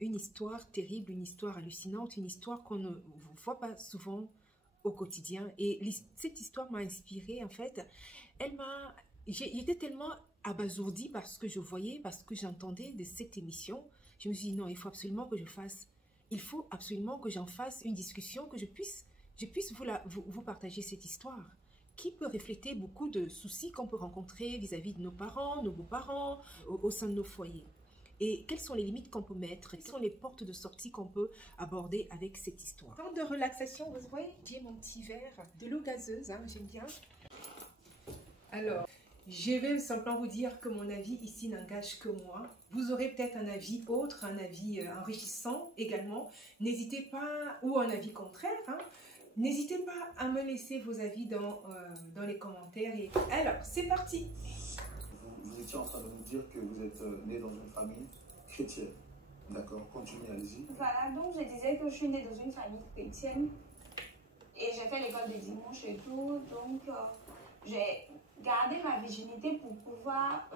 une histoire terrible, une histoire hallucinante, une histoire qu'on ne voit pas souvent au quotidien. Et cette histoire m'a inspirée, en fait. J'étais tellement abasourdie par ce que je voyais, parce que j'entendais de cette émission. Je me suis dit, non, il faut absolument que il faut absolument que j'en fasse une discussion, que je puisse vous partager cette histoire qui peut refléter beaucoup de soucis qu'on peut rencontrer vis-à-vis de nos parents, nos beaux-parents, au sein de nos foyers. Et quelles sont les limites qu'on peut mettre? Quelles sont les portes de sortie qu'on peut aborder avec cette histoire? Temps de relaxation, vous voyez, j'ai mon petit verre de l'eau gazeuse, hein, j'aime bien. Alors, je vais simplement vous dire que mon avis ici n'engage que moi. Vous aurez peut-être un avis autre, un avis enrichissant également. N'hésitez pas, ou un avis contraire, hein. N'hésitez pas à me laisser vos avis dans les commentaires. Alors, c'est parti. Vous étiez en train de nous dire que vous êtes né dans une famille chrétienne. D'accord, continuez, allez-y. Voilà, donc je disais que je suis née dans une famille chrétienne et j'ai fait l'école de dimanche et tout. Donc, j'ai gardé ma virginité pour pouvoir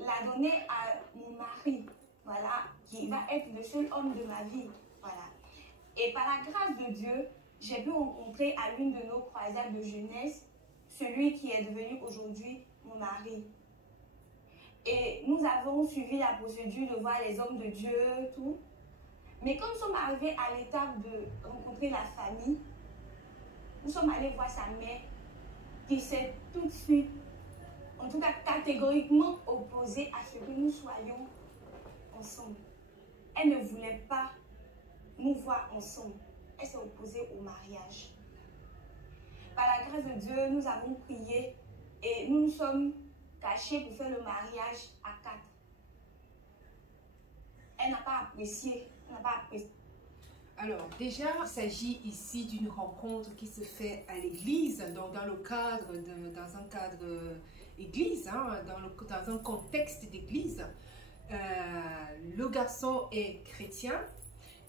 la donner à mon mari, voilà, qui va être le seul homme de ma vie, voilà. Et par la grâce de Dieu, j'ai pu rencontrer à l'une de nos croisades de jeunesse celui qui est devenu aujourd'hui mon mari. Et nous avons suivi la procédure de voir les hommes de Dieu, tout. Mais quand nous sommes arrivés à l'étape de rencontrer la famille, nous sommes allés voir sa mère qui s'est tout de suite, en tout cas catégoriquement opposée à ce que nous soyons ensemble. Elle ne voulait pas nous voir ensemble. Elle s'est opposée au mariage. Par la grâce de Dieu, nous avons prié et nous nous sommes cachés pour faire le mariage à 4. Elle n'a pas apprécié. Elle n'a pas apprécié. Alors, déjà, il s'agit ici d'une rencontre qui se fait à l'église, donc dans un cadre église, hein, dans un contexte d'église. Le garçon est chrétien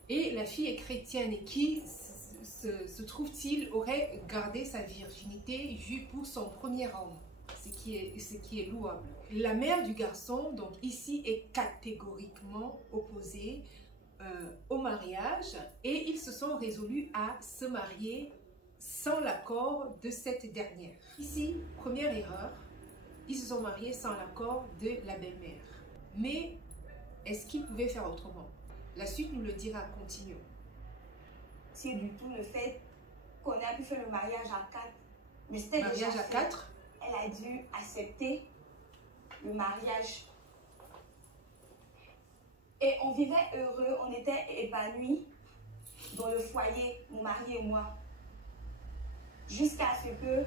et la fille est chrétienne. Et qui se trouve-t-il aurait gardé sa virginité pour son premier homme, ce qui est louable. La mère du garçon, donc ici, est catégoriquement opposée au mariage et ils se sont résolus à se marier sans l'accord de cette dernière. Ici, première erreur, ils se sont mariés sans l'accord de la belle-mère. Mais est-ce qu'ils pouvaient faire autrement? La suite nous le dira, continuons. C'est du tout le fait qu'on a pu faire le mariage à 4. Mais c'était déjà mariage à 4. Elle a dû accepter le mariage. Et on vivait heureux, on était épanouis dans le foyer, mon mari et moi. Jusqu'à ce que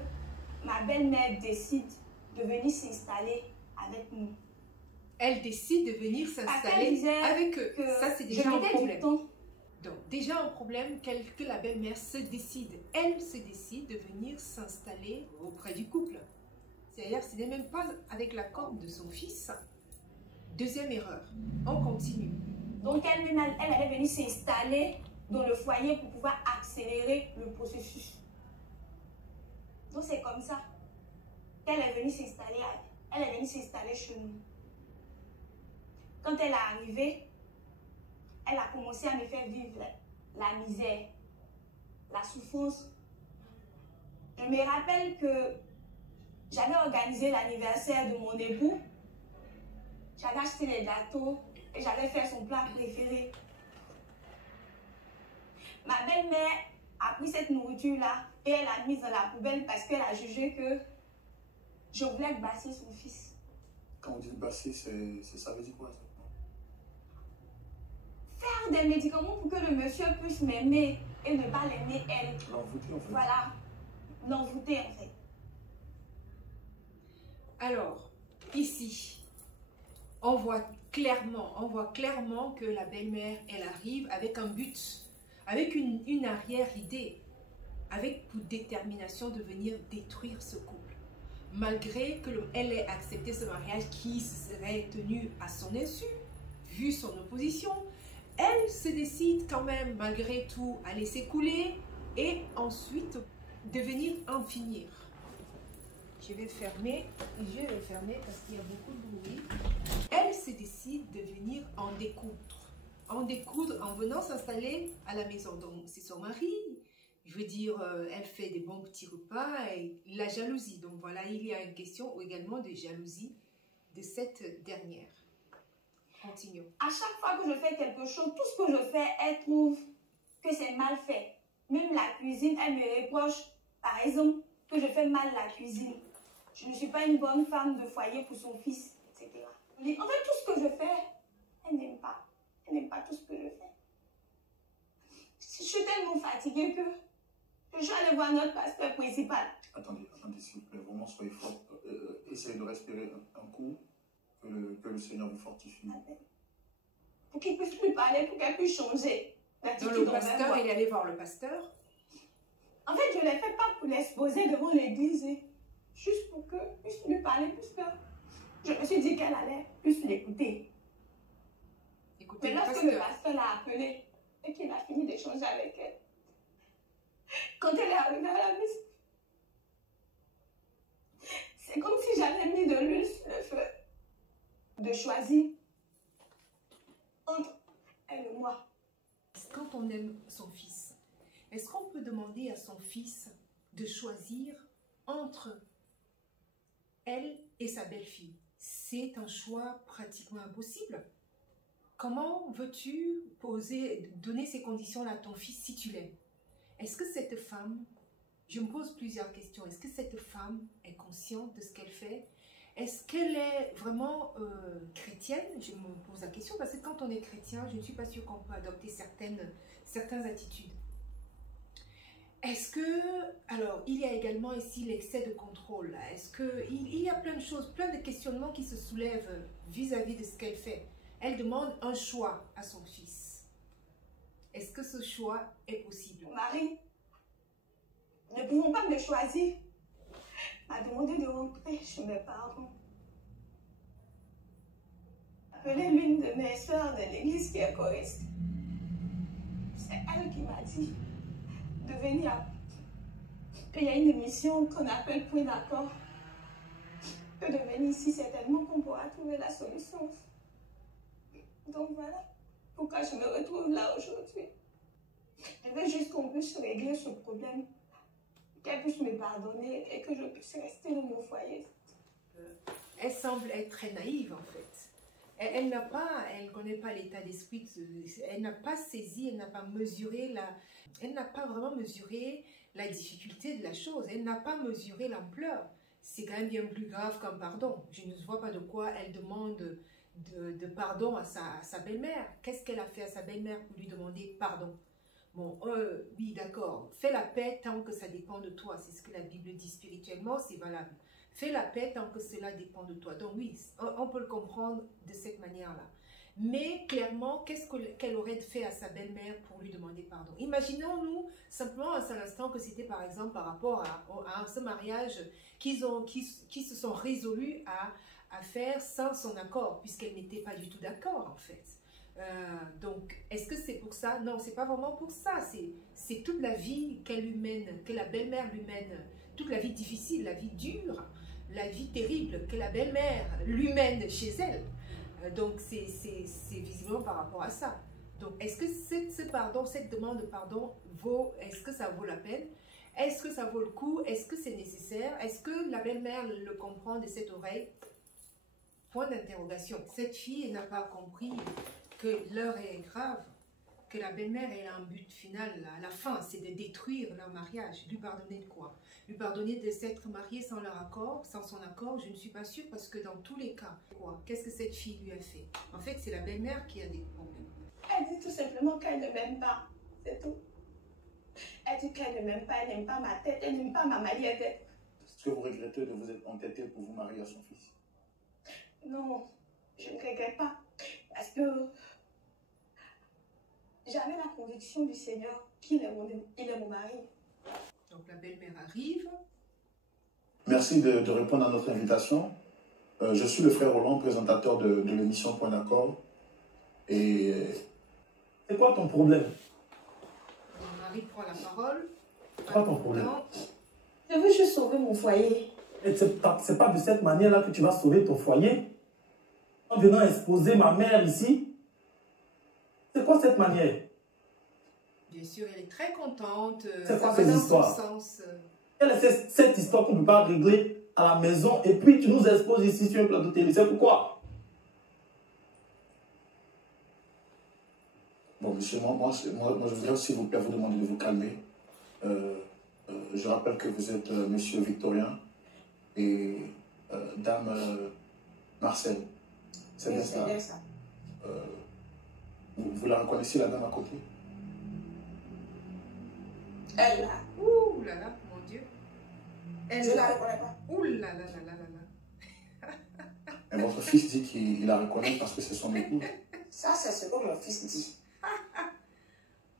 ma belle-mère décide de venir s'installer avec nous. Elle décide de venir s'installer avec eux. Ça, c'est déjà un problème. Donc, déjà un problème que la belle-mère se décide. Elle se décide de venir s'installer auprès du couple. C'est-à-dire, ce n'est même pas avec l'accord de son fils. Deuxième erreur. On continue. Donc, elle allait venir s'installer dans le foyer pour pouvoir accélérer le processus. Donc, c'est comme ça qu'elle est venue s'installer. Elle est venue s'installer chez nous. Quand elle est arrivée, elle a commencé à me faire vivre la misère, la souffrance. Je me rappelle que j'avais organisé l'anniversaire de mon époux. J'avais acheté des gâteaux et j'avais fait son plat préféré. Ma belle-mère a pris cette nourriture-là et elle l'a mise dans la poubelle parce qu'elle a jugé que je voulais basser son fils. Quand on dit basser, ça veut dire quoi ça? Faire des médicaments pour que le monsieur puisse m'aimer et ne pas l'aimer elle. L'envoûter en fait. Voilà, l'envoûter en fait. Alors, ici, on voit clairement que la belle-mère, elle arrive avec un but, avec une arrière-idée, avec pour détermination de venir détruire ce couple. Malgré qu'elle ait accepté ce mariage qui serait tenu à son insu, vu son opposition, elle se décide quand même, malgré tout, à laisser couler et ensuite de venir en finir. Je Je vais fermer parce qu'il y a beaucoup de bruit. Elle se décide de venir en découdre. En découdre en venant s'installer à la maison. Donc c'est son mari. Je veux dire, elle fait des bons petits repas et la jalousie. Donc voilà, il y a une question également de jalousie de cette dernière. Continuons. À chaque fois que je fais quelque chose, tout ce que je fais, elle trouve que c'est mal fait. Même la cuisine, elle me reproche, par exemple, que je fais mal la cuisine. Je ne suis pas une bonne femme de foyer pour son fils, etc. En fait, tout ce que je fais, elle n'aime pas. Elle n'aime pas tout ce que je fais. Je suis tellement fatiguée que je suis allée voir notre pasteur principal. Attendez, s'il vous plaît, vraiment soyez fort. Essayez de respirer un coup, que le Seigneur vous fortifie. Amen. Pour qu'il puisse lui parler, pour qu'elle puisse changer. Donc le pasteur, il est allé voir le pasteur. En fait, je ne l'ai fait pas pour l'exposer devant l'église, juste pour qu'elle puisse lui parler, puisque je me suis dit qu'elle allait plus l'écouter. Mais lorsque le pasteur l'a appelé et qu'il a fini d'échanger avec elle, quand elle est arrivée à la maison, c'est comme si j'avais mis de l'huile sur le feu, de choisir entre elle et moi. Quand on aime son fils, est-ce qu'on peut demander à son fils de choisir entre elle et sa belle-fille? C'est un choix pratiquement impossible. Comment veux-tu donner ces conditions-là à ton fils si tu l'aimes? Est-ce que cette femme, je me pose plusieurs questions, est-ce que cette femme est consciente de ce qu'elle fait? Est-ce qu'elle est vraiment chrétienne? Je me pose la question parce que quand on est chrétien, je ne suis pas sûre qu'on peut adopter certaines attitudes. Est-ce que, alors, il y a également ici l'excès de contrôle. Est-ce qu'il y a plein de choses, plein de questionnements qui se soulèvent vis-à-vis de ce qu'elle fait? Elle demande un choix à son fils. Est-ce que ce choix est possible? Marie, ne pouvons pas me choisir. M'a demandé de rentrer chez mes parents. Appelez l'une de mes soeurs de l'église qui est choriste. C'est elle qui m'a dit de venir. Qu'il y a une émission qu'on appelle Point d'accord. Que de venir ici, certainement qu'on pourra trouver la solution. Donc voilà pourquoi je me retrouve là aujourd'hui. Je veux juste qu'on puisse régler ce problème. Qu'elle puisse me pardonner et que je puisse rester dans mon foyer. Elle semble être très naïve en fait. Elle ne connaît pas l'état d'esprit, elle n'a pas saisi, elle n'a pas mesuré elle n'a pas vraiment mesuré la difficulté de la chose, elle n'a pas mesuré l'ampleur. C'est quand même bien plus grave qu'un pardon. Je ne vois pas de quoi elle demande de pardon à sa belle-mère. Qu'est-ce qu'elle a fait à sa belle-mère pour lui demander pardon? Bon, oui, d'accord. Fais la paix tant que ça dépend de toi. C'est ce que la Bible dit spirituellement, c'est valable. Fais la paix tant que cela dépend de toi. Donc oui, on peut le comprendre de cette manière-là. Mais clairement, qu'est-ce qu'elle aurait fait à sa belle-mère pour lui demander pardon? Imaginons-nous simplement à cet instant que c'était par exemple par rapport à ce mariage qui se sont résolus à faire sans son accord, puisqu'elle n'était pas du tout d'accord en fait. Donc, est-ce que c'est pour ça? Non, c'est pas vraiment pour ça. C'est toute la vie qu'elle lui mène, que la belle-mère lui mène, toute la vie difficile, la vie dure, la vie terrible que la belle-mère lui mène chez elle. Donc, c'est visiblement par rapport à ça. Donc, est-ce que cette demande de pardon est-ce que ça vaut la peine? Est-ce que ça vaut le coup? Est-ce que c'est nécessaire? Est-ce que la belle-mère le comprend de cette oreille? Point d'interrogation. Cette fille n'a pas compris que l'heure est grave, que la belle-mère est un but final, à la fin, c'est de détruire leur mariage. Lui pardonner de quoi? Lui pardonner de s'être mariée sans leur accord, sans son accord, je ne suis pas sûre, parce que dans tous les cas, quoi? Qu'est-ce que cette fille lui a fait? En fait, c'est la belle-mère qui a des problèmes. Elle dit tout simplement qu'elle ne m'aime pas, c'est tout. Elle dit qu'elle ne m'aime pas, elle n'aime pas ma tête, elle n'aime pas ma manière d'être. Est-ce que vous regrettez de vous être entêté pour vous marier à son fils? Non, je ne regrette pas, parce que j'avais la conviction du Seigneur qu'il est mon mari. Donc la belle-mère arrive. Merci de répondre à notre invitation. Je suis le frère Roland, présentateur de l'émission Point d'accord. Et c'est quoi ton problème? Mon mari prend la parole. C'est quoi ton problème? Je veux juste sauver mon foyer. Et c'est pas de cette manière-là que tu vas sauver ton foyer. En venant exposer ma mère ici. C'est quoi cette manière? Bien sûr, elle est très contente. C'est quoi ça va ces dans histoires? son sens. Quelle est cette histoire qu'on ne peut pas régler à la maison et puis tu nous exposes ici sur un plateau télé? C'est pourquoi? Bon, monsieur, moi, je voudrais, s'il vous plaît, vous demander de vous calmer. Je rappelle que vous êtes monsieur Victorien et dame Marcel. C'est bien ça. Vous la reconnaissez, la dame à côté? Elle là. Ouh là là, mon Dieu. Je ne la reconnais pas. Ouh là là là là là là. Et votre fils dit qu'il la reconnaît parce que c'est son épouse. Ça, c'est ce que mon fils dit.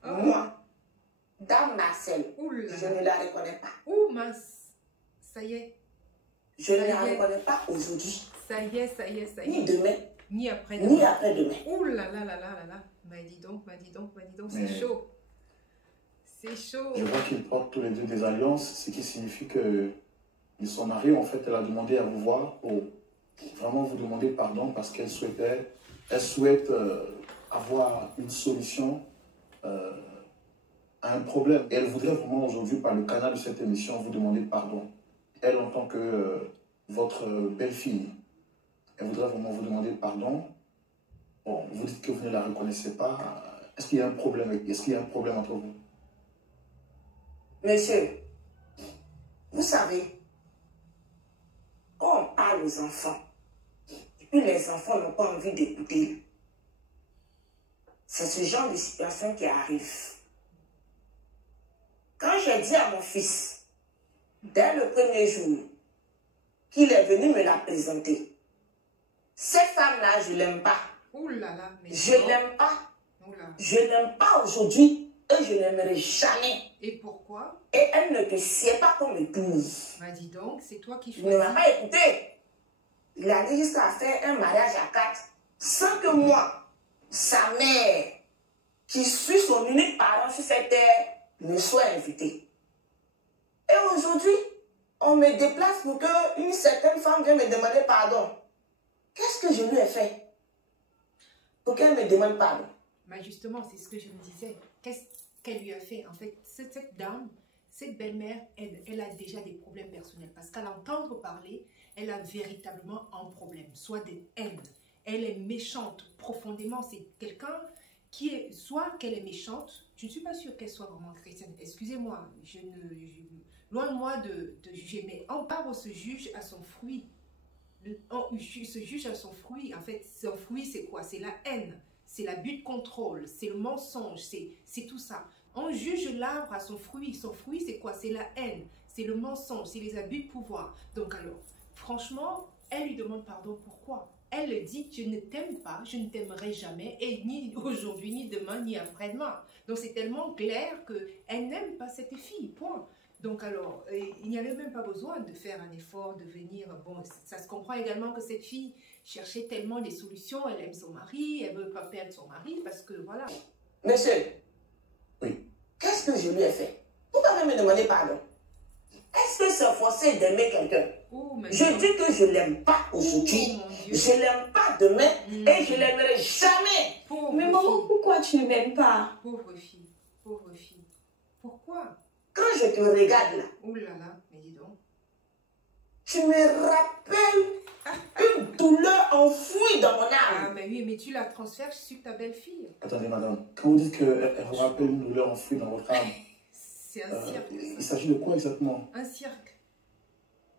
Oh. Moi, dame Marcel, Ouh là je là. ne la reconnais pas. Ouh mince. Ça y est. Je ne Ça la y est. reconnais pas aujourd'hui. Ça y est, ça y est, ça y Ni est. demain, Ni après ni demain. après-demain. Ouh là là là là là là. Bah dis donc, bah dis donc, bah dis donc, c'est Mais- chaud. C'est chaud. Je vois qu'ils portent tous les deux des alliances, ce qui signifie que ils sont mariés. En fait, elle a demandé à vous voir pour vraiment vous demander pardon parce qu'elle souhaite avoir une solution à un problème. Et elle voudrait vraiment aujourd'hui, par le canal de cette émission, vous demander pardon. Elle, en tant que votre belle-fille, elle voudrait vraiment vous demander pardon. Bon, vous dites que vous ne la reconnaissez pas. Est-ce qu'il y a un problème? Est-ce qu'il y a un problème entre vous? Monsieur, vous savez, quand on parle aux enfants, et puis les enfants n'ont pas envie d'écouter, c'est ce genre de situation qui arrive. Quand j'ai dit à mon fils, dès le premier jour, qu'il est venu me la présenter, cette femme-là, je ne l'aime pas. Ouh là là. Mais Je non. ne l'aime pas. Ouh là. Je l'aime pas aujourd'hui et je l'aimerai jamais. Et pourquoi? Et elle ne te sied pas comme épouse. Bah dis donc, c'est toi qui Il ne m'a choisis. pas écouté. Il a dit jusqu'à faire un mariage à 4 sans que moi, sa mère, qui suis son unique parent sur cette terre, ne soit invitée. Et aujourd'hui, on me déplace pour qu'une certaine femme vienne me demander pardon. Qu'est-ce que je lui ai fait pour qu'elle me demande pardon? Bah justement, c'est ce que je me disais. Qu'est-ce qu'elle lui a fait? En fait, cette dame, cette belle-mère, elle a déjà des problèmes personnels. Parce qu'à l'entendre parler, elle a véritablement un problème, soit des haines. Elle est méchante profondément. C'est quelqu'un qui est, soit qu'elle est méchante, je ne suis pas sûre qu'elle soit vraiment chrétienne. Excusez-moi, loin de moi de juger, mais on part se juge à son fruit. On se juge à son fruit. En fait, son fruit, c'est quoi? C'est la haine. C'est l'abus de contrôle, c'est le mensonge, c'est tout ça. On juge l'arbre à son fruit. Son fruit, c'est quoi? C'est la haine, c'est le mensonge, c'est les abus de pouvoir. Donc alors, franchement, elle lui demande pardon. Pourquoi? Elle dit, je ne t'aime pas, je ne t'aimerai jamais, et ni aujourd'hui, ni demain, ni après-demain. Donc c'est tellement clair qu'elle n'aime pas cette fille, point. Donc alors, il n'y avait même pas besoin de faire un effort, de venir. Bon, ça se comprend également que cette fille cherchait tellement des solutions. Elle aime son mari, elle ne veut pas perdre son mari parce que voilà. Monsieur, Oui. qu'est-ce que je lui ai fait? Pourquoi me demander pardon? Est-ce que c'est forcé d'aimer quelqu'un? Oh, mais Je non. dis que je ne l'aime pas Oh, aujourd'hui. mon Dieu. Je ne l'aime pas demain Mm. et je ne l'aimerai jamais. Pauvre Mais maman, fille, pourquoi tu ne m'aimes pas? pauvre fille, pauvre fille. Pourquoi? Quand je te regarde là, Oh là là, mais dis donc. tu me rappelles une douleur enfouie dans mon Ah, âme. mais oui, mais tu la transfères sur ta belle-fille. Attendez, madame. Quand vous dites qu'elle vous rappelle une douleur enfouie dans votre âme, C'est un cirque. il s'agit de quoi exactement? Un cirque.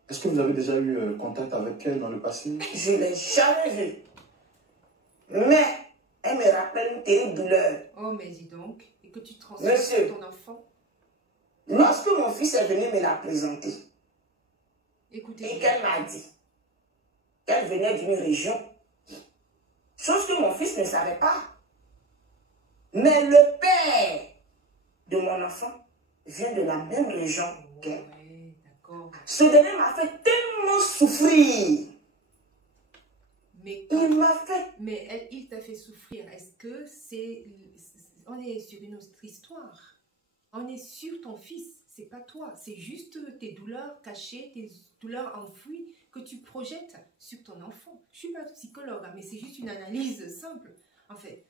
Est-ce que vous avez déjà eu contact avec elle dans le passé? Je ne l'ai jamais vue. Mais elle me rappelle une terrible douleur. Oh, mais dis donc. Et que tu transfères Monsieur. sur ton enfant. Lorsque mon fils est venu me la présenter Écoutez. et qu'elle m'a dit qu'elle venait d'une région, chose que mon fils ne savait pas. Mais le père de mon enfant vient de la même région qu'elle. Ouais, d'accord. Ce dernier m'a fait tellement souffrir. Mais, Il m'a fait... mais il t'a fait souffrir. Est-ce que c'est... On est sur une autre histoire. On est sur ton fils, c'est pas toi. C'est juste tes douleurs cachées, tes douleurs enfouies que tu projettes sur ton enfant. Je suis pas psychologue, hein, mais c'est juste une analyse simple. En fait,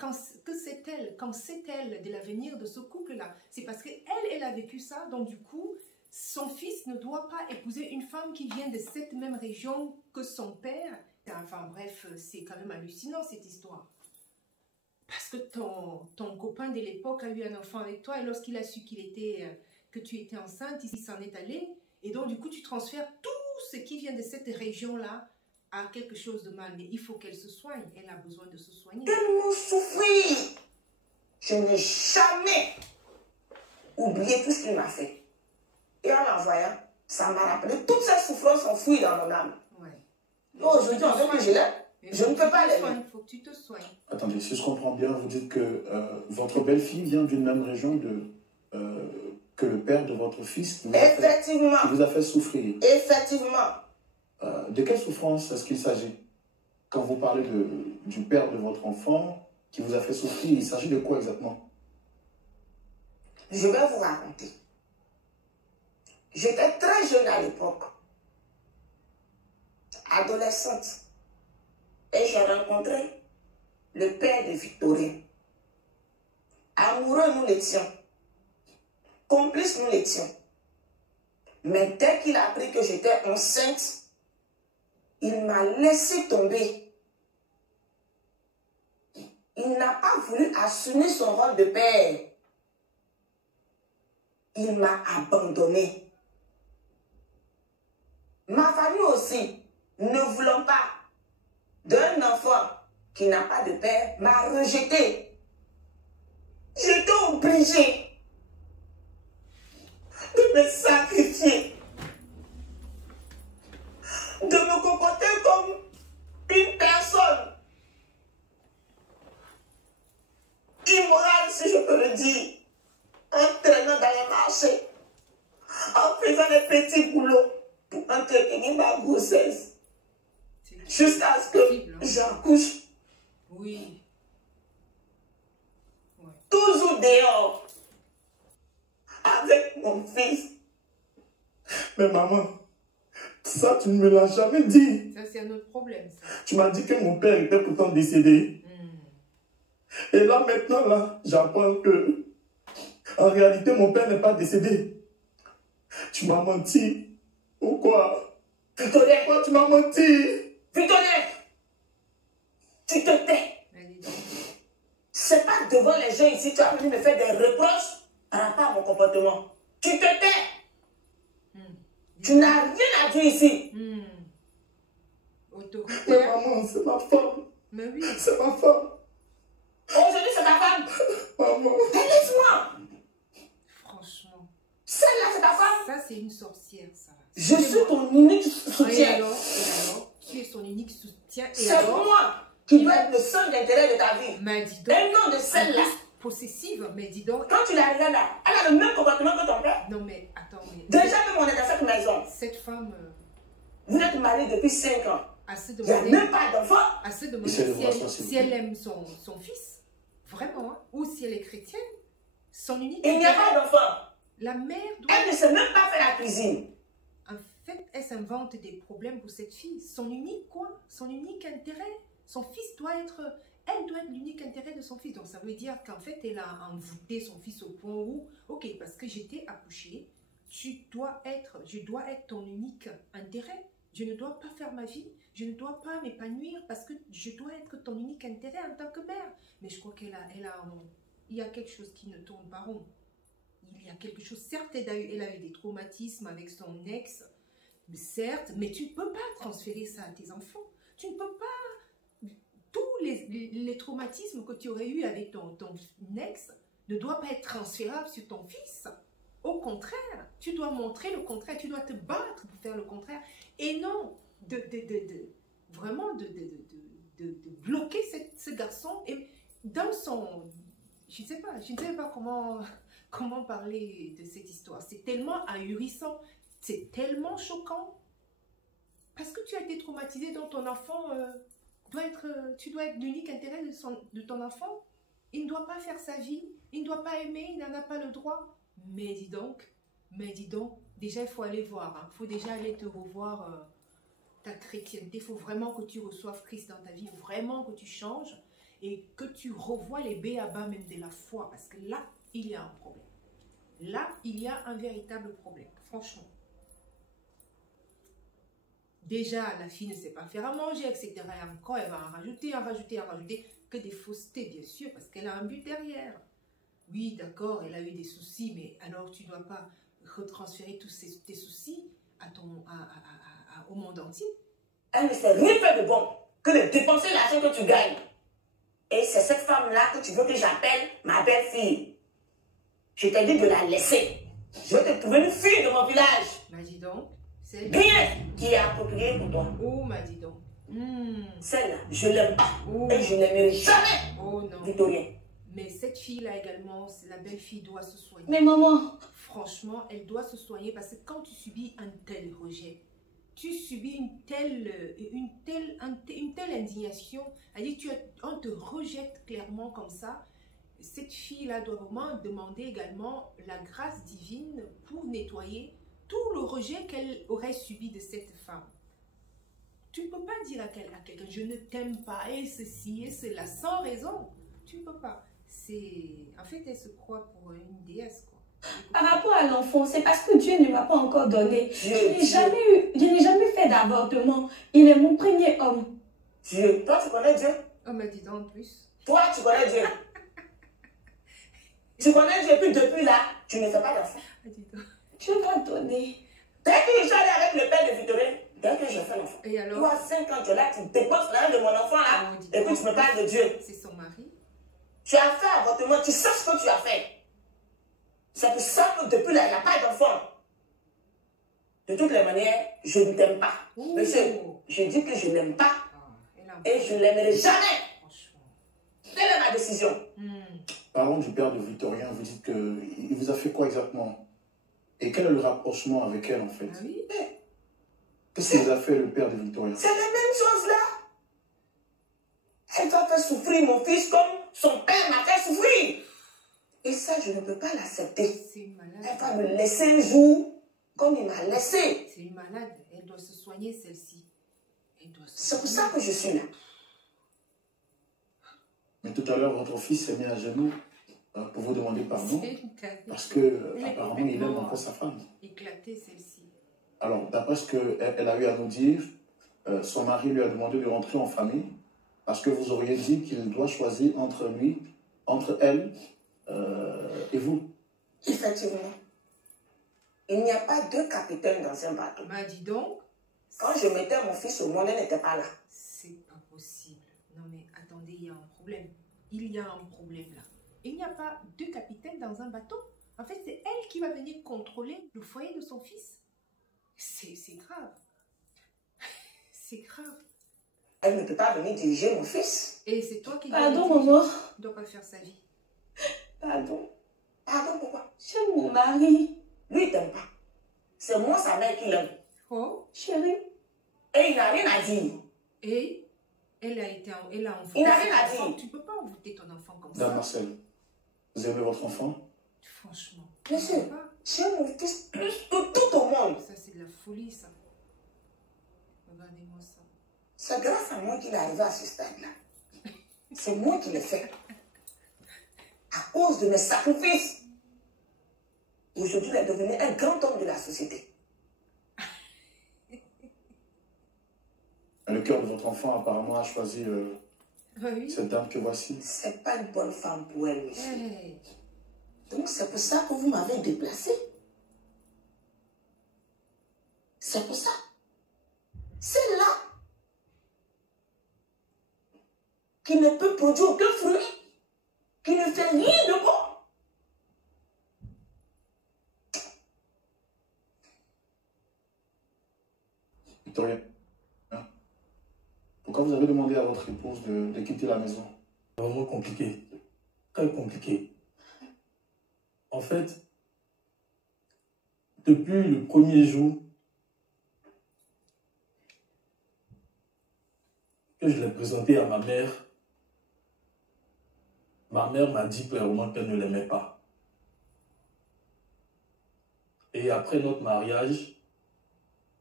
quand c'est elle de l'avenir de ce couple-là, c'est parce qu'elle, elle a vécu ça, donc du coup, son fils ne doit pas épouser une femme qui vient de cette même région que son père. Enfin bref, c'est quand même hallucinant cette histoire. Parce que ton copain de l'époque a eu un enfant avec toi et lorsqu'il a su que tu étais enceinte, il s'en est allé. Et donc du coup, tu transfères tout ce qui vient de cette région-là à quelque chose de mal. Mais il faut qu'elle se soigne. Elle a besoin de se soigner. Tellement souffrir. Je n'ai jamais oublié tout ce qu'il m'a fait. Et en l'envoyant, ça m'a rappelé toutes ces souffrances enfouies dans mon âme. Ouais. Aujourd'hui, en tant que je l'aime, je ne peux pas l'aimer. Il faut que tu te soignes. Attendez, si je comprends bien, vous dites que votre belle-fille vient d'une même région que le père de votre fils qui Effectivement. qui vous a fait souffrir. Effectivement. De quelle souffrance est-ce qu'il s'agit? Quand vous parlez du père de votre enfant qui vous a fait souffrir, il s'agit de quoi exactement? Je vais vous raconter. J'étais très jeune à l'époque, adolescente, et j'ai rencontré le père de Victorine. Amoureux nous l'étions, complices nous l'étions. Mais dès qu'il a appris que j'étais enceinte, il m'a laissé tomber. Il n'a pas voulu assumer son rôle de père. Il m'a abandonné. Ma famille aussi, ne voulant pas d'un enfant qui n'a pas de père, m'a rejeté. J'étais obligée de me sacrifier, de me comporter comme une personne immorale, si je peux le dire, en traînant dans les marchés, en faisant des petits boulots pour entretenir ma grossesse, jusqu'à ce que j'accouche. Oui. Ouais. Toujours dehors, avec mon fils. Mais maman, ça, tu ne me l'as jamais dit. Ça, c'est un autre problème, ça. Tu m'as dit que mon père était pourtant décédé. Et là, maintenant, là, j'apprends que, en réalité, mon père n'est pas décédé. Tu m'as menti. Pourquoi? Victorien, Pourquoi tu m'as menti? Victorien, tu te tais. C'est pas devant les gens ici, tu as venu me faire des reproches par rapport à mon comportement. Tu te tais. Tu n'as rien à dire ici. Mais Autoritaire. maman, c'est ma femme. Mais oui. C'est ma femme. Aujourd'hui, c'est ta femme. Maman. Laisse-moi. Franchement. Celle-là, c'est ta femme. Ça, c'est une sorcière, ça. Je suis ton unique soutien. Et alors, tu es son unique soutien. Et C'est alors, moi qui dois être le seul d'intérêt de ta vie. mais dis donc. Et non de celle-là. Possessive, mais dis donc. Quand tu la regardes là, elle a le même comportement que ton père. Non, mais attends, mais. Déjà, même on est dans cette maison. Cette femme Vous êtes mariés depuis 5 ans. a se Il n'y a demandé, même pas d'enfant. à se demander Essaie de si voir elle, ça, s'il vous si plaît. elle aime son fils, vraiment, hein, ou si elle est chrétienne. Son unique Il n'y a intérêt, pas d'enfant. la mère doit. Elle ne sait même pas faire la cuisine. En fait, elle s'invente des problèmes pour cette fille. Son unique quoi? Son unique intérêt. Son fils doit être... Elle doit être l'unique intérêt de son fils. Donc ça veut dire qu'en fait, elle a envoûté son fils au point où... Ok, parce que j'étais accouchée, je dois être ton unique intérêt. Je ne dois pas faire ma vie. Je ne dois pas m'épanouir parce que je dois être ton unique intérêt en tant que mère. Mais je crois il y a quelque chose qui ne tourne pas rond. Il y a quelque chose, certes, elle a eu des traumatismes avec son ex, certes, mais tu ne peux pas transférer ça à tes enfants. Tu ne peux pas, tous les traumatismes que tu aurais eu avec ton ex ne doivent pas être transférables sur ton fils. Au contraire, tu dois montrer le contraire, tu dois te battre pour faire le contraire. Et non, vraiment de bloquer ce garçon et dans son... Je ne sais pas comment parler de cette histoire. C'est tellement ahurissant, c'est tellement choquant. Parce que tu as été traumatisé, donc ton enfant tu dois être l'unique intérêt de ton enfant. Il ne doit pas faire sa vie, il ne doit pas aimer, il n'en a pas le droit. Mais dis donc, déjà il faut aller voir, il faut déjà aller te revoir ta chrétienté. Il faut vraiment que tu reçoives Christ dans ta vie, vraiment que tu changes et que tu revoies les b.a.-ba même de la foi. Parce que là, il y a un problème. Là, il y a un véritable problème, franchement. Déjà, la fille ne sait pas faire à manger, etc. Et encore, elle va en rajouter, que des faussetés, bien sûr, parce qu'elle a un but derrière. Oui, d'accord, elle a eu des soucis, mais alors tu ne dois pas retransférer tous tes soucis au monde entier. Elle ne sait rien faire de bon que de dépenser l'argent que tu gagnes. Et c'est cette femme-là que tu veux que j'appelle ma belle-fille. Je t'ai dit de la laisser. Je vais te trouver une fille de mon village. M'a dit donc, c'est bien qui est appropriée pour toi. Oh, m'a dit donc. Celle-là, je l'aime pas. Oh. Et je ne l'aimerai jamais. Oh non. Victorien. Mais cette fille-là également, la belle-fille doit se soigner. Mais maman. Franchement, elle doit se soigner parce que quand tu subis un tel rejet, tu subis une telle indignation, on te rejette clairement comme ça. Cette fille-là doit vraiment demander également la grâce divine pour nettoyer tout le rejet qu'elle aurait subi de cette femme. Tu ne peux pas dire à quelqu'un, je ne t'aime pas, et ceci, et cela, sans raison. Tu ne peux pas. En fait, elle se croit pour une déesse, quoi. Par rapport à l'enfant, c'est parce que Dieu ne m'a pas encore donné. Je n'ai jamais fait d'avortement. Il est mon premier homme. Dieu, toi tu connais Dieu? On m'a dit en plus. Toi tu connais Dieu? Tu connais Dieu, puis depuis là, tu ne fais pas d'enfant. Dieu m'a donné. Dès que je suis allée avec le père de Victorien, dès que j'ai fait l'enfant. Et alors? Toi, 5 ans, tu es là, tu dépenses l'argent de mon enfant là, et puis tu me parles de Dieu. C'est son mari. Tu as fait avortement, tu sais ce que tu as fait. C'est pour ça que depuis là, il n'y a pas d'enfant. De toutes les manières, je ne t'aime pas. Ouh. Monsieur, je dis que je n'aime pas et je ne l'aimerai jamais. Telle est ma décision. Parlons du père de Victorien, vous dites qu'il vous a fait quoi exactement? Et quel est le rapprochement avec elle en fait? Ah oui? Qu'est-ce qu'il vous a fait le père de Victorien? C'est la même chose là. Elle doit faire souffrir mon fils comme son père m'a fait souffrir. Et ça, je ne peux pas l'accepter. C'est une malade. Elle va me laisser un jour comme il m'a laissé. C'est une malade. Elle doit se soigner, celle-ci. C'est pour ça que je suis là. Mais tout à l'heure, votre fils s'est mis à genoux pour vous demander pardon. Parce que apparemment, il aime encore sa femme. Éclatée, celle-ci. Alors, d'après ce qu'elle a eu à nous dire, son mari lui a demandé de rentrer en famille parce que vous auriez dit qu'il doit choisir entre elle et vous. Effectivement. Il n'y a pas deux capitaines dans un bateau. Bah, dis donc. Quand je mettais mon fils au monde, elle n'était pas là. C'est pas possible. Non, mais attendez, il y a un problème. Il y a un problème là. Il n'y a pas deux capitaines dans un bateau. En fait, c'est elle qui va venir contrôler le foyer de son fils. C'est grave. C'est grave. Elle ne peut pas venir diriger mon fils. Et c'est toi qui Pardon, maman. ne dois pas faire sa vie. Pardon. Pardon, pourquoi? J'aime mon mari. Lui, il t'aime pas. C'est moi, sa mère, qui l'aime. Oh. Chérie. Et il n'a rien à dire. Et elle a envoûté. Il n'a rien à dire. Tu ne peux pas envoûter ton enfant comme Dame ça. Marcel, vous aimez votre enfant? Franchement. Monsieur, j'aime mon fils plus que tout au monde. Ça, c'est de la folie, ça. Regardez-moi ça. C'est grâce à moi qu'il est arrivé à ce stade-là. C'est moi qui l'ai fait. À cause de mes sacrifices. Aujourd'hui, il est devenu un grand homme de la société. Le cœur de votre enfant apparemment a choisi Oui. cette dame que voici. C'est pas une bonne femme pour elle, monsieur. Hey. Donc c'est pour ça que vous m'avez déplacé. C'est pour ça. C'est là qui ne peut produire aucun fruit, qui ne fait rien de bon. Victorien, hein? Pourquoi vous avez demandé à votre épouse de quitter la maison? Vraiment compliqué. Très compliqué. En fait, depuis le premier jour que je l'ai présenté à ma ma mère m'a dit clairement qu'elle ne l'aimait pas. Et après notre mariage,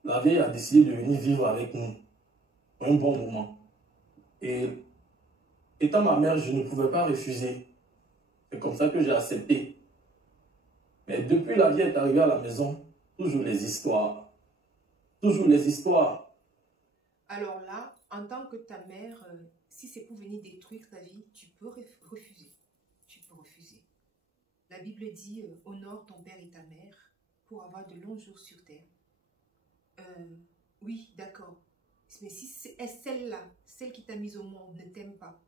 la vieille a décidé de venir vivre avec nous pour un bon moment. Et étant ma mère, je ne pouvais pas refuser. C'est comme ça que j'ai accepté. Mais depuis la vieille est arrivée à la maison, toujours les histoires. Toujours les histoires. Alors là, en tant que ta mère, si c'est pour venir détruire ta vie, tu peux refuser. Tu peux refuser. La Bible dit, honore ton père et ta mère pour avoir de longs jours sur terre. Oui, d'accord. Mais si celle-là, celle qui t'a mise au monde, ne t'aime pas,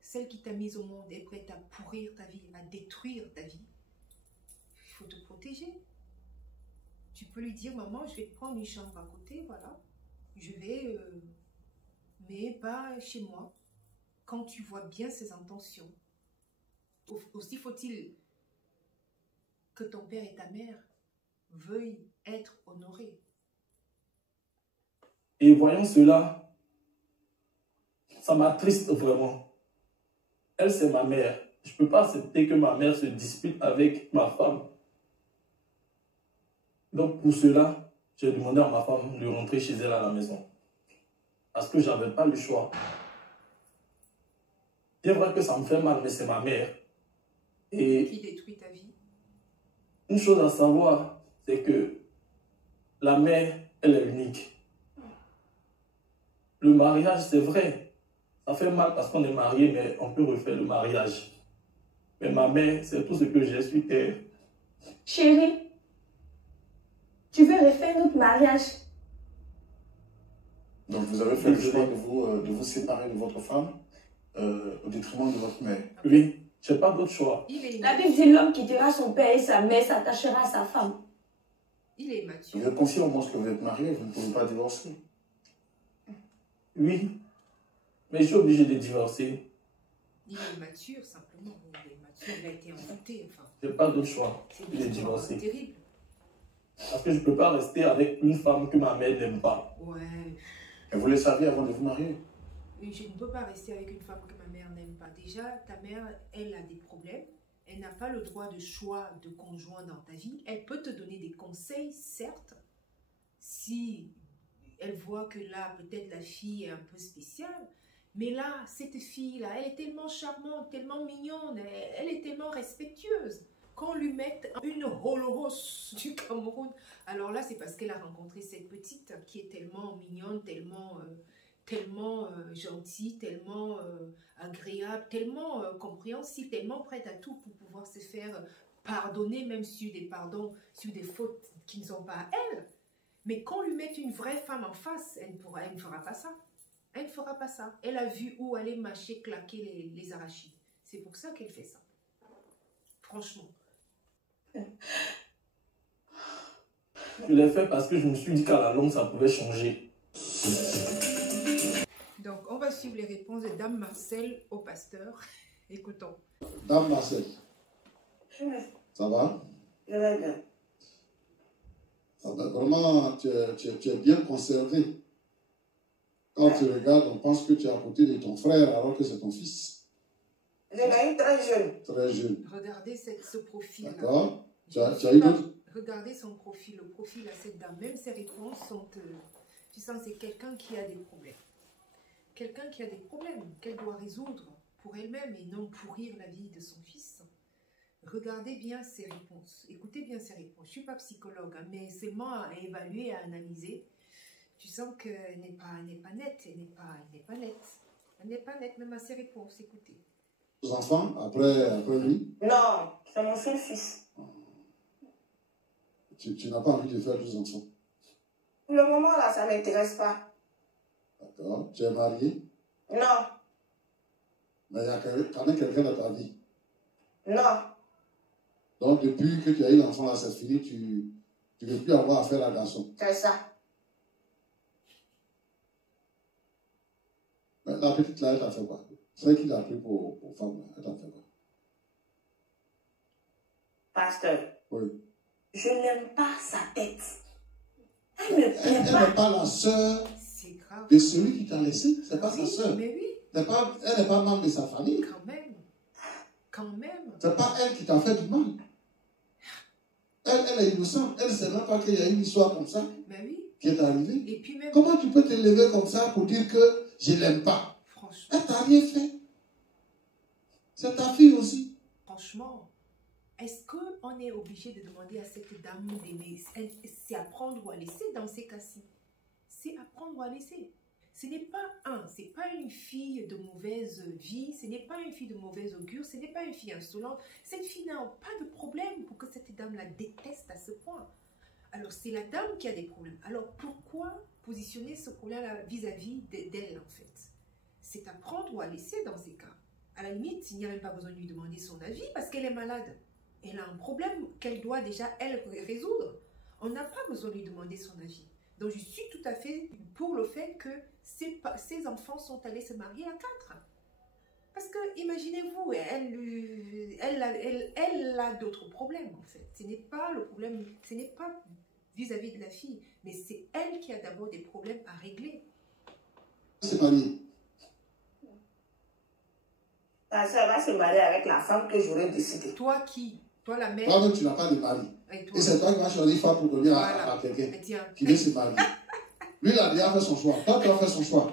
celle qui t'a mise au monde est prête à pourrir ta vie, à détruire ta vie, il faut te protéger. Tu peux lui dire, maman, je vais te prendre une chambre à côté, voilà. Je vais, mais pas chez moi. Quand tu vois bien ses intentions, aussi faut-il que ton père et ta mère veuillent être honorés. Et voyant cela, ça m'attriste vraiment. Elle, c'est ma mère. Je ne peux pas accepter que ma mère se dispute avec ma femme. Donc pour cela, j'ai demandé à ma femme de rentrer chez elle à la maison. Parce que je n'avais pas le choix. C'est vrai que ça me fait mal, mais c'est ma mère. Et qui détruit ta vie. Une chose à savoir, c'est que la mère, elle est unique. Le mariage, c'est vrai. Ça fait mal parce qu'on est marié, mais on peut refaire le mariage. Mais ma mère, c'est tout ce que j'ai su terre. Chérie, tu veux refaire notre mariage? Donc vous avez fait le choix de vous séparer de votre femme au détriment de votre mère. Oui, je n'ai pas d'autre choix. La Bible dit l'homme quittera son père et sa mère s'attachera à sa femme. Il est mature. Vous êtes conscient au moins que vous êtes marié, vous ne pouvez pas divorcer. Oui, mais je suis obligé de divorcer. Il est mature, simplement. Il est mature, il a été envoûté. Enfin, je n'ai pas d'autre choix. C'est une histoire terrible. Parce que je ne peux pas rester avec une femme que ma mère n'aime pas. Ouais. Et vous le saviez avant de vous marier? Je ne peux pas rester avec une femme que ma mère n'aime pas. Déjà, ta mère, elle a des problèmes. Elle n'a pas le droit de choix de conjoint dans ta vie. Elle peut te donner des conseils, certes, si elle voit que là, peut-être la fille est un peu spéciale. Mais là, cette fille-là, elle est tellement charmante, tellement mignonne, elle est tellement respectueuse. Qu'on lui mette une Holoros du Cameroun. Alors là, c'est parce qu'elle a rencontré cette petite qui est tellement mignonne, tellement gentille, tellement agréable, tellement compréhensive, tellement prête à tout pour pouvoir se faire pardonner, même sur des pardons, sur des fautes qui ne sont pas à elle. Mais qu'on lui mette une vraie femme en face, elle ne fera pas ça. Elle ne fera pas ça. Elle a vu où aller mâcher, claquer les arachides. C'est pour ça qu'elle fait ça. Franchement. Je l'ai fait parce que je me suis dit qu'à la longue, ça pouvait changer. Donc, on va suivre les réponses de Dame Marcel au pasteur. Écoutons. Dame Marcel, ça va? Je vais bien. Vraiment, tu es bien conservé. Quand tu regardes, on pense que tu es à côté de ton frère alors que c'est ton fils. Je l'ai eu très jeune. Très jeune. Regardez ce profil-là. D'accord. Tu as eu d'autres? Regardez son profil, le profil à cette dame. Même ses réponses sont... tu sens c'est quelqu'un qui a des problèmes. Quelqu'un qui a des problèmes qu'elle doit résoudre pour elle-même et non pourrir la vie de son fils. Regardez bien ses réponses. Écoutez bien ses réponses. Je ne suis pas psychologue, hein, mais seulement à évaluer, à analyser. Tu sens qu'elle n'est pas nette. Elle n'est pas nette. Elle n'est pas nette même à ses réponses. Écoutez. Vos enfants après lui? Non, c'est mon seul fils. Tu n'as pas envie de faire deux enfants? Pour le moment, là, ça ne m'intéresse pas. D'accord. Tu es marié? Non. Mais il y a quand même quelqu'un dans ta vie? Non. Donc, depuis que tu as eu l'enfant là, c'est fini, tu ne veux plus avoir affaire à un garçon? C'est ça. Mais la petite là, elle t'a fait quoi? Celle qui l'a pris pour femme, elle t'a fait quoi? Pasteur. Oui. Je n'aime pas sa tête. Elle me plaît Elle pas. n'est pas la sœur C'est grave. de celui qui t'a laissé. C'est pas sa Oui, sœur. mais oui, Elle n'est pas membre de sa famille. quand même. Quand même. C'est pas elle qui t'a fait du mal. Elle est innocente. Elle ne sait même pas qu'il y a une histoire comme ça Ben oui. qui est arrivée. Et puis même, Comment tu peux te lever comme ça pour dire que je l'aime pas? franchement, Elle t'a rien fait. C'est ta fille aussi. franchement, est-ce qu'on est obligé de demander à cette dame d'aimer? C'est à prendre ou à laisser dans ces cas-ci. C'est à prendre ou à laisser. Ce n'est pas c'est pas une fille de mauvaise vie, ce n'est pas une fille de mauvaise augure, ce n'est pas une fille insolente. Cette fille n'a pas de problème pour que cette dame la déteste à ce point. Alors c'est la dame qui a des problèmes. Alors pourquoi positionner ce problème-là vis-à-vis d'elle en fait? C'est à prendre ou à laisser dans ces cas. À la limite, il n'y a même pas besoin de lui demander son avis parce qu'elle est malade. Elle a un problème qu'elle doit déjà, elle, résoudre. On n'a pas besoin de lui demander son avis. Donc, je suis tout à fait pour le fait que ces enfants sont allés se marier à 4. Parce que, imaginez-vous, elle a d'autres problèmes, en fait. Ce n'est pas le problème, ce n'est pas vis-à-vis de la fille, mais c'est elle qui a d'abord des problèmes à régler. C'est marié. Ta soeur va se marier avec la femme que j'aurais décidé. Toi qui? Toi la mère? Toi, tu n'as pas de mari. Et Et c'est toi qui vas choisir femme pour donner à quelqu'un Tiens. qui veut se marier. Lui, il a déjà fait son choix. Toi, tu as fait son choix.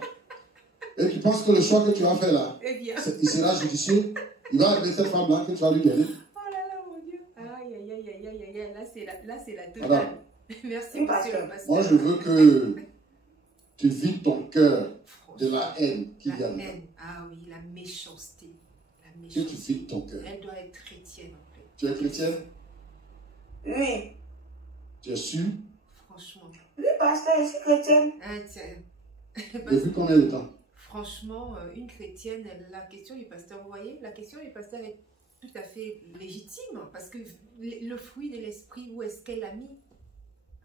Et tu penses que le choix que tu as fait là, Eh bien. il sera judicieux. Il va aimer cette femme-là que tu vas lui donner. Oh là là, mon Dieu. Aïe, aïe, aïe, aïe, aïe, aïe. Là, c'est la totale. Alors, Merci, monsieur le pasteur. moi, je veux que tu vides ton cœur de la haine qui vient La de là. haine. Ah oui, la méchanceté. La Que tu méchanceté. vides ton cœur. Elle doit être chrétienne, en fait. Tu es chrétienne? Oui. Tu es sûr? Franchement. Oui, pasteur, je suis chrétienne. Ah, tiens. Depuis combien de temps? Franchement, une chrétienne, la question du pasteur, vous voyez, la question du pasteur est tout à fait légitime, parce que le fruit de l'esprit, où est-ce qu'elle l'a mis?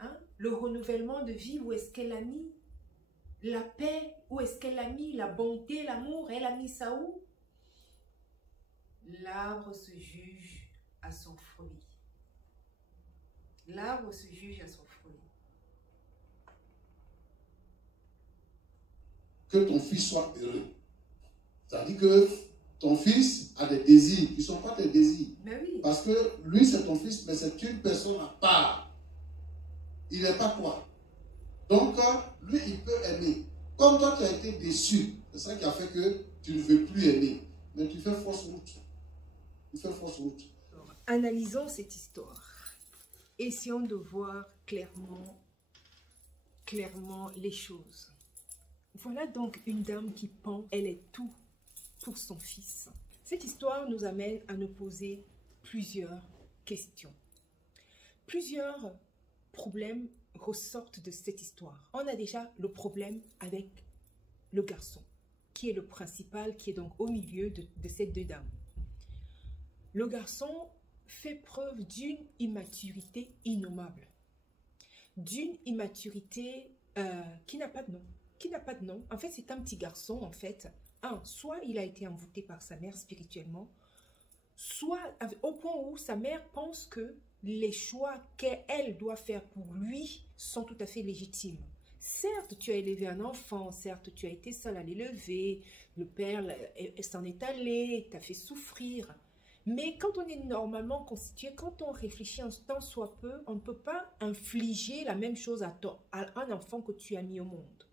Hein? Le renouvellement de vie, où est-ce qu'elle l'a mis? La paix, où est-ce qu'elle l'a mis? La bonté, l'amour, elle a mis ça où? L'arbre se juge à son fruit. L'arbre se juge à son fruit. Que ton fils soit heureux. C'est-à-dire que ton fils a des désirs qui ne sont pas tes désirs. Mais oui. Parce que lui, c'est ton fils, mais c'est une personne à part. Il n'est pas toi. Donc, lui, il peut aimer. Comme toi, tu as été déçu, c'est ça qui a fait que tu ne veux plus aimer. Mais tu fais fausse route. Tu fais fausse route. Alors, analysons cette histoire. Essayons de voir clairement les choses. Voilà donc une dame qui pend, elle est tout pour son fils. Cette histoire nous amène à nous poser plusieurs questions. Plusieurs problèmes ressortent de cette histoire. On a déjà le problème avec le garçon, qui est le principal, qui est donc au milieu de ces deux dames. Le garçon fait preuve d'une immaturité innommable, d'une immaturité qui n'a pas de nom. En fait, c'est un petit garçon, en fait. Soit il a été envoûté par sa mère spirituellement, soit au point où sa mère pense que les choix qu'elle doit faire pour lui sont tout à fait légitimes. Certes, tu as élevé un enfant, certes, tu as été seul à l'élever, le père s'en est allé, t'a fait souffrir. Mais quand on est normalement constitué, quand on réfléchit un tant soit peu, on ne peut pas infliger la même chose à un enfant que tu as mis au monde.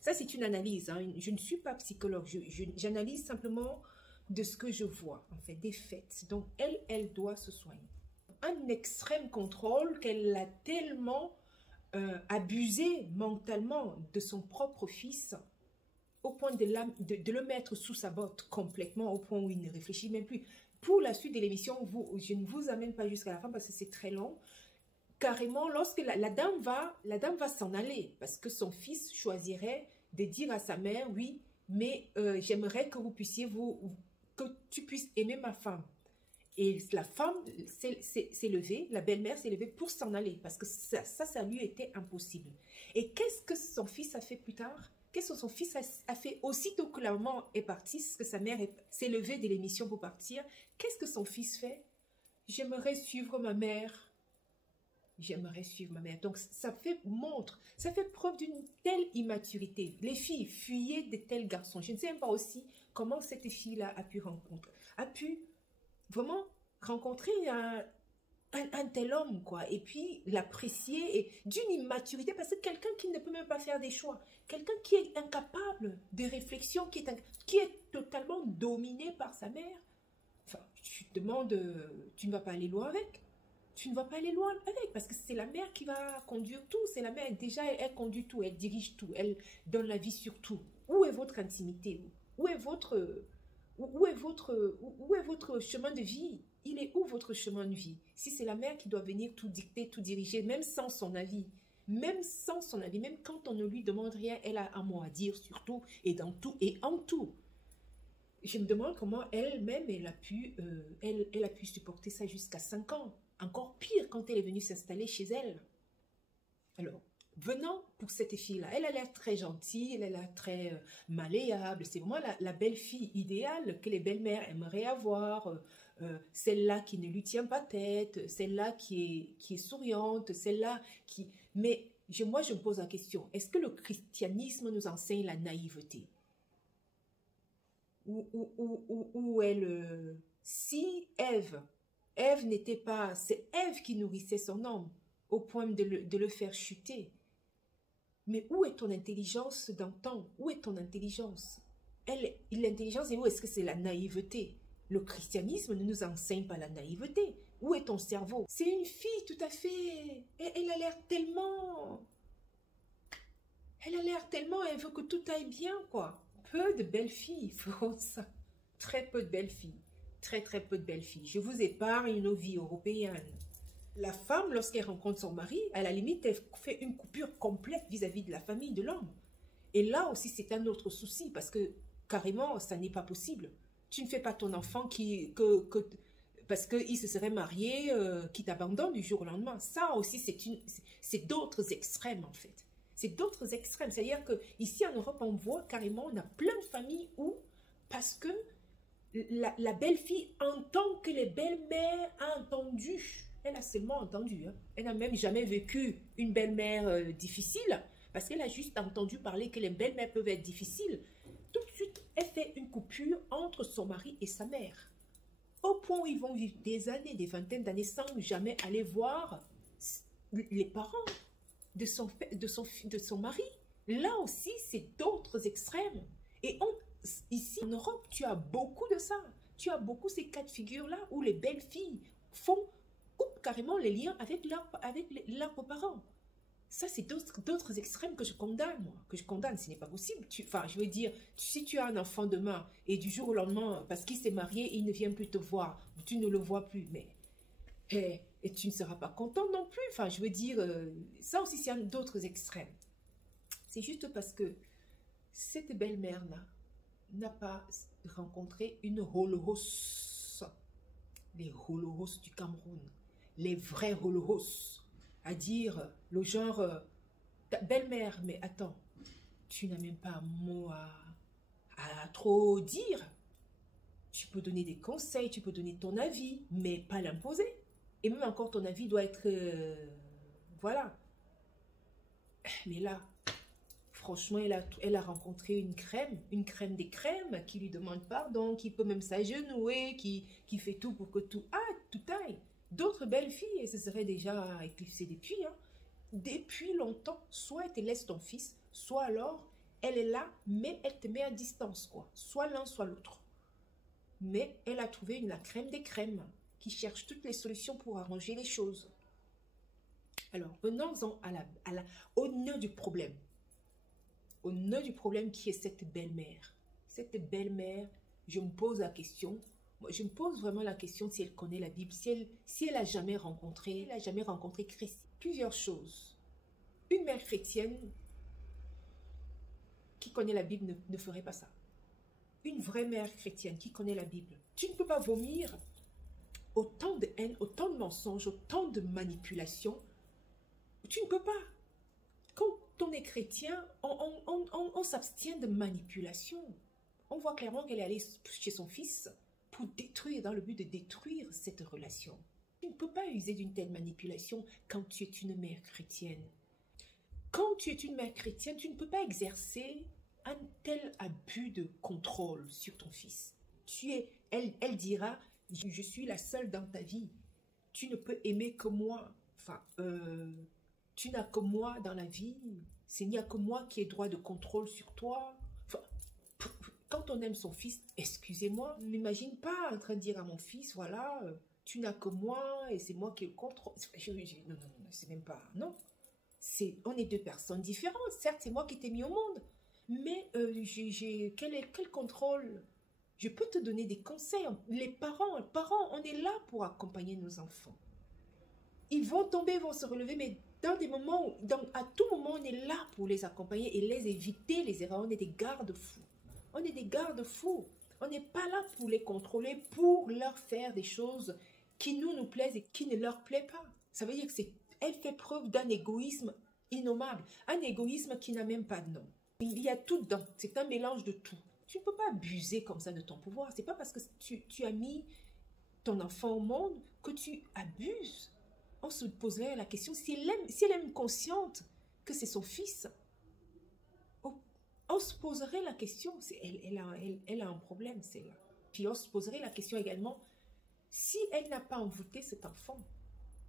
Ça, c'est une analyse. Hein. Je ne suis pas psychologue. J'analyse simplement de ce que je vois, en fait, des faits. Donc, elle doit se soigner. Un extrême contrôle qu'elle a tellement abusé mentalement de son propre fils au point de le mettre sous sa botte complètement, au point où il ne réfléchit même plus. Pour la suite de l'émission, je ne vous amène pas jusqu'à la fin parce que c'est très long. Carrément, lorsque la dame va s'en aller parce que son fils choisirait de dire à sa mère, oui, mais j'aimerais que vous puissiez que tu puisses aimer ma femme. Et la femme s'est levée, la belle-mère s'est levée pour s'en aller parce que ça lui était impossible. Et qu'est-ce que son fils a fait plus tard? Qu'est-ce que son fils a fait aussitôt que la maman est partie, que sa mère s'est levée de l'émission pour partir? Qu'est-ce que son fils fait? J'aimerais suivre ma mère. J'aimerais suivre ma mère. Donc, ça fait preuve d'une telle immaturité. Les filles fuyaient de tels garçons. Je ne sais même pas aussi comment cette fille-là a pu vraiment rencontrer un tel homme, quoi, et puis l'apprécier, et d'une immaturité, parce que quelqu'un qui ne peut même pas faire des choix, quelqu'un qui est incapable de réflexion, qui est totalement dominé par sa mère, enfin, tu te demandes, tu ne vas pas aller loin avec. Tu ne vas pas aller loin avec, parce que c'est la mère qui va conduire tout, c'est la mère, déjà elle conduit tout, elle dirige tout, elle donne la vie sur tout. Où est votre intimité? Où est votre, où est votre chemin de vie? Il est où votre chemin de vie? Si c'est la mère qui doit venir tout dicter, tout diriger, même sans son avis, même sans son avis, même quand on ne lui demande rien, elle a un mot à dire sur tout et dans tout et en tout. Je me demande comment elle-même, elle a pu supporter ça jusqu'à 5 ans. Encore pire quand elle est venue s'installer chez elle. Alors, venant pour cette fille-là, elle a l'air très gentille, elle a l'air très malléable. C'est vraiment la belle-fille idéale que les belles-mères aimeraient avoir. Celle-là qui ne lui tient pas tête, celle-là qui est souriante, celle-là qui... Mais moi, je me pose la question, est-ce que le christianisme nous enseigne la naïveté? Ou elle... si Ève n'était pas... C'est Ève qui nourrissait son homme au point de le faire chuter. Mais où est ton intelligence d'antan? Où est ton intelligence? L'intelligence, et où est-ce que c'est la naïveté? Le christianisme ne nous enseigne pas la naïveté. Où est ton cerveau? C'est une fille tout à fait... Elle a l'air tellement... Elle a l'air tellement... Elle veut que tout aille bien, quoi. Peu de belles filles feront ça. Très peu de belles filles. Très peu de belles filles. Je vous épargne nos vies européennes. La femme, lorsqu'elle rencontre son mari, à la limite, elle fait une coupure complète vis-à-vis de la famille de l'homme. Et là aussi, c'est un autre souci, parce que carrément, ça n'est pas possible. Tu ne fais pas ton enfant parce qu'il se serait marié, qui t'abandonne du jour au lendemain. Ça aussi, c'est d'autres extrêmes, en fait. C'est d'autres extrêmes. C'est-à-dire qu'ici, en Europe, on voit carrément, on a plein de familles où, parce que la belle-fille entend que les belles-mères ont entendu. Elle a seulement entendu. Hein. Elle n'a même jamais vécu une belle-mère difficile, parce qu'elle a juste entendu parler que les belles-mères peuvent être difficiles. Tout de suite, elle fait une coupure entre son mari et sa mère. Au point où ils vont vivre des années, des vingtaines d'années, sans jamais aller voir les parents de son mari. Là aussi, c'est d'autres extrêmes. Et ici, en Europe, tu as beaucoup de ça. Tu as beaucoup ces cas de figure-là où les belles filles coupent carrément les liens avec leurs parents. Ça, c'est d'autres extrêmes que je condamne, moi. Que je condamne, ce n'est pas possible. Enfin, je veux dire, si tu as un enfant demain et du jour au lendemain, parce qu'il s'est marié, il ne vient plus te voir, tu ne le vois plus, mais... Et tu ne seras pas content non plus. Enfin, je veux dire, ça aussi, c'est d'autres extrêmes. C'est juste parce que cette belle-mère-là n'a pas rencontré une Holocaust. Les Holocaust du Cameroun. Les vrais Holocaust. À dire, le genre, belle-mère, mais attends, tu n'as même pas un mot à trop dire. Tu peux donner des conseils, tu peux donner ton avis, mais pas l'imposer. Et même encore, ton avis doit être... voilà. Mais là, franchement, elle a rencontré une crème des crèmes, qui lui demande pardon, qui peut même s'agenouiller, qui fait tout pour que tout aille. D'autres belles filles, et ce serait déjà éclipsé depuis longtemps. Soit elle te laisse ton fils, soit alors, elle est là, mais elle te met à distance, quoi. Soit l'un, soit l'autre. Mais elle a trouvé la crème des crèmes, qui cherche toutes les solutions pour arranger les choses. Alors, venons-en au nœud du problème. Au nœud du problème qui est cette belle-mère. Cette belle-mère, je me pose la question, je me pose vraiment la question si elle connaît la Bible, si elle a jamais rencontré Christ. Plusieurs choses. Une mère chrétienne qui connaît la Bible ne ferait pas ça. Une vraie mère chrétienne qui connaît la Bible. Tu ne peux pas vomir autant de haine, autant de mensonges, autant de manipulations. Tu ne peux pas. Quand on est chrétien, on s'abstient de manipulation. On voit clairement qu'elle est allée chez son fils pour détruire, dans le but de détruire cette relation. Tu ne peux pas user d'une telle manipulation quand tu es une mère chrétienne. Quand tu es une mère chrétienne, tu ne peux pas exercer un tel abus de contrôle sur ton fils. Elle dira, Je suis la seule dans ta vie. Tu ne peux aimer que moi. Enfin, tu n'as que moi dans la vie. Il n'y a que moi qui ai droit de contrôle sur toi. Enfin, quand on aime son fils, excusez-moi, ne m'imagine pas en train de dire à mon fils, voilà, tu n'as que moi et c'est moi qui le contrôle. Non, c'est même pas... Non. On est deux personnes différentes. Certes, c'est moi qui t'ai mis au monde. Mais quel contrôle? Je peux te donner des conseils. Les parents, on est là pour accompagner nos enfants. Ils vont tomber, ils vont se relever, mais dans des moments, à tout moment, on est là pour les accompagner et les éviter, les erreurs. On est des garde-fous. On est des garde-fous. On n'est pas là pour les contrôler, pour leur faire des choses qui nous plaisent et qui ne leur plaisent pas. Ça veut dire qu'elle fait preuve d'un égoïsme innommable. Un égoïsme qui n'a même pas de nom. Il y a tout dedans. C'est un mélange de tout. Tu ne peux pas abuser comme ça de ton pouvoir. C'est pas parce que tu as mis ton enfant au monde que tu abuses. On se poserait la question, si elle est consciente que c'est son fils, on se poserait la question, elle a un problème, c'est là. Puis on se poserait la question également, si elle n'a pas envoûté cet enfant,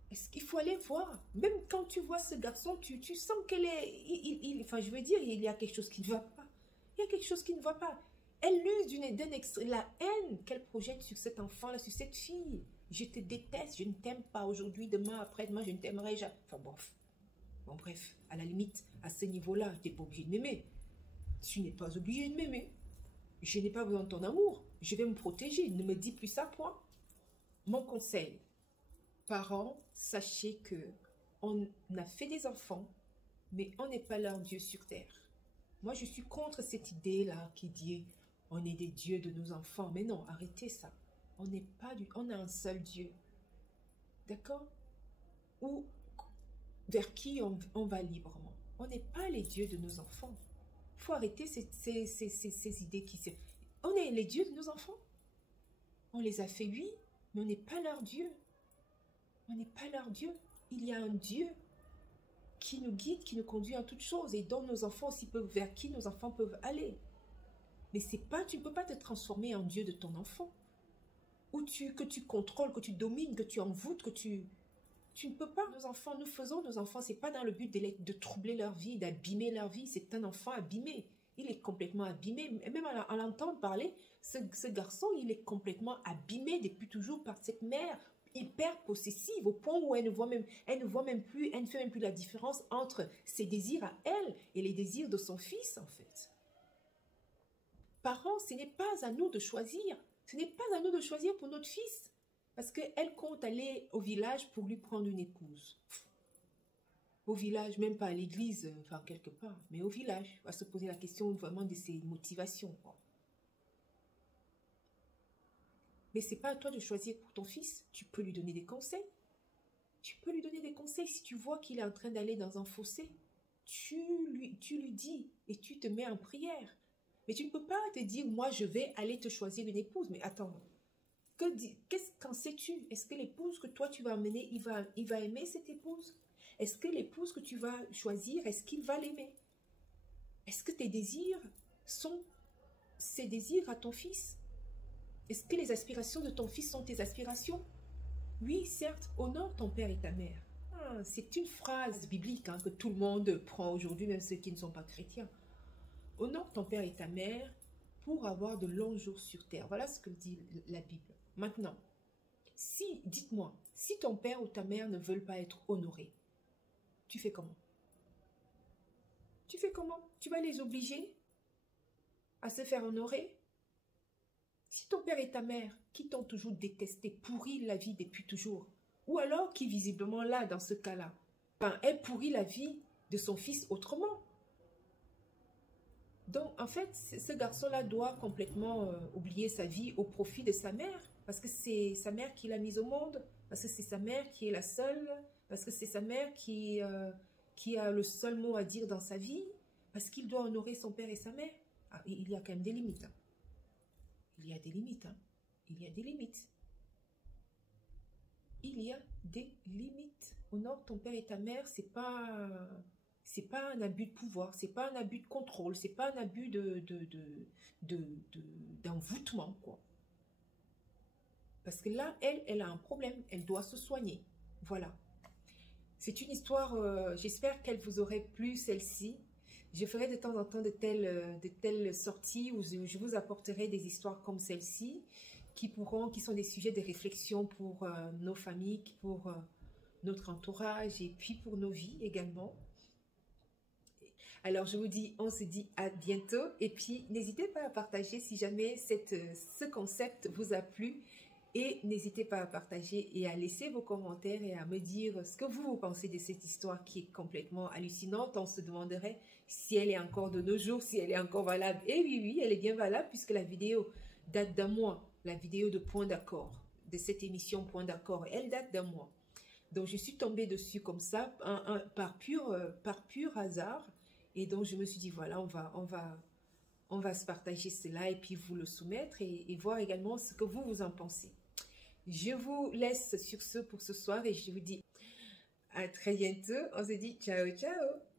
est-ce qu'il faut aller voir? Même quand tu vois ce garçon, tu sens qu'elle est... enfin, je veux dire, il y a quelque chose qui ne va pas. Il y a quelque chose qui ne va pas. Elle use la haine qu'elle projette sur cet enfant-là, sur cette fille. Je te déteste, je ne t'aime pas aujourd'hui, demain, après-demain, je ne t'aimerai jamais. Enfin bon, bref, à la limite, à ce niveau-là, tu n'es pas obligé de m'aimer. Tu n'es pas obligé de m'aimer. Je n'ai pas besoin de ton amour. Je vais me protéger. Ne me dis plus ça, point. Mon conseil, parents, sachez que on a fait des enfants, mais on n'est pas leur Dieu sur terre. Moi, je suis contre cette idée-là qui dit on est des dieux de nos enfants. Mais non, arrêtez ça. On n'est pas on a un seul Dieu. D'accord? Ou vers qui on va librement. On n'est pas les dieux de nos enfants. Il faut arrêter ces idées qui se... On est les dieux de nos enfants. On les a fait, oui, mais on n'est pas leur Dieu. On n'est pas leur Dieu. Il y a un Dieu qui nous guide, qui nous conduit en toutes choses et dont nos enfants aussi peuvent, vers qui nos enfants peuvent aller. Mais c'est pas, tu ne peux pas te transformer en Dieu de ton enfant. Ou que tu contrôles, que tu domines, que tu envoûtes, que tu ne peux pas. Nos enfants, nous faisons nos enfants, c'est pas dans le but de troubler leur vie, d'abîmer leur vie. C'est un enfant abîmé. Il est complètement abîmé. Et même à l'entendre parler, ce garçon, il est complètement abîmé depuis toujours par cette mère hyper possessive au point où elle ne fait même plus la différence entre ses désirs à elle et les désirs de son fils, en fait. Parents, ce n'est pas à nous de choisir. Ce n'est pas à nous de choisir pour notre fils. Parce qu'elle compte aller au village pour lui prendre une épouse. Au village, même pas à l'église, enfin quelque part, mais au village. On va se poser la question vraiment de ses motivations. Mais ce n'est pas à toi de choisir pour ton fils. Tu peux lui donner des conseils. Tu peux lui donner des conseils si tu vois qu'il est en train d'aller dans un fossé. Tu lui dis et tu te mets en prière. Mais tu ne peux pas te dire, moi je vais aller te choisir une épouse. Mais attends, qu'en sais-tu? Est-ce que l'épouse que toi tu vas emmener, il va aimer cette épouse? Est-ce que l'épouse que tu vas choisir, est-ce qu'il va l'aimer? Est-ce que tes désirs sont ses désirs à ton fils? Est-ce que les aspirations de ton fils sont tes aspirations? Oui, certes, honore ton père et ta mère. C'est une phrase biblique que tout le monde prend aujourd'hui, même ceux qui ne sont pas chrétiens. Honore ton père et ta mère pour avoir de longs jours sur terre. Voilà ce que dit la Bible. Maintenant, dites-moi, si ton père ou ta mère ne veulent pas être honorés, tu fais comment? Tu fais comment? Tu vas les obliger à se faire honorer? Si ton père et ta mère, qui t'ont toujours détesté, pourri la vie depuis toujours, ou alors qui visiblement là, dans ce cas-là, elle pourrit la vie de son fils autrement. Donc, en fait, ce garçon-là doit complètement oublier sa vie au profit de sa mère, parce que c'est sa mère qui l'a mise au monde, parce que c'est sa mère qui est la seule, parce que c'est sa mère qui a le seul mot à dire dans sa vie, parce qu'il doit honorer son père et sa mère. Il y a quand même des limites. Il y a des limites. Il y a des limites. Il y a des limites. Honore ton père et ta mère, c'est pas un abus de pouvoir, c'est pas un abus de contrôle, c'est pas un abus d'envoûtement, quoi. Parce que là, elle a un problème. Elle doit se soigner. Voilà. C'est une histoire, j'espère qu'elle vous aurait plu, celle-ci. Je ferai de temps en temps de telles sorties où je vous apporterai des histoires comme celle-ci qui sont des sujets de réflexion pour nos familles, pour notre entourage et puis pour nos vies également. Alors, je vous dis, on se dit à bientôt. Et puis, n'hésitez pas à partager si jamais ce concept vous a plu. Et n'hésitez pas à partager et à laisser vos commentaires et à me dire ce que vous pensez de cette histoire qui est complètement hallucinante. On se demanderait si elle est encore de nos jours, si elle est encore valable. Et oui, elle est bien valable puisque la vidéo date d'un mois. La vidéo de Point d'accord, de cette émission Point d'accord, elle date d'un mois. Donc, je suis tombée dessus comme ça, par pur hasard. Et donc, je me suis dit, voilà, on va se partager cela et puis vous le soumettre et voir également ce que vous en pensez. Je vous laisse sur ce pour ce soir et je vous dis à très bientôt. On se dit ciao, ciao.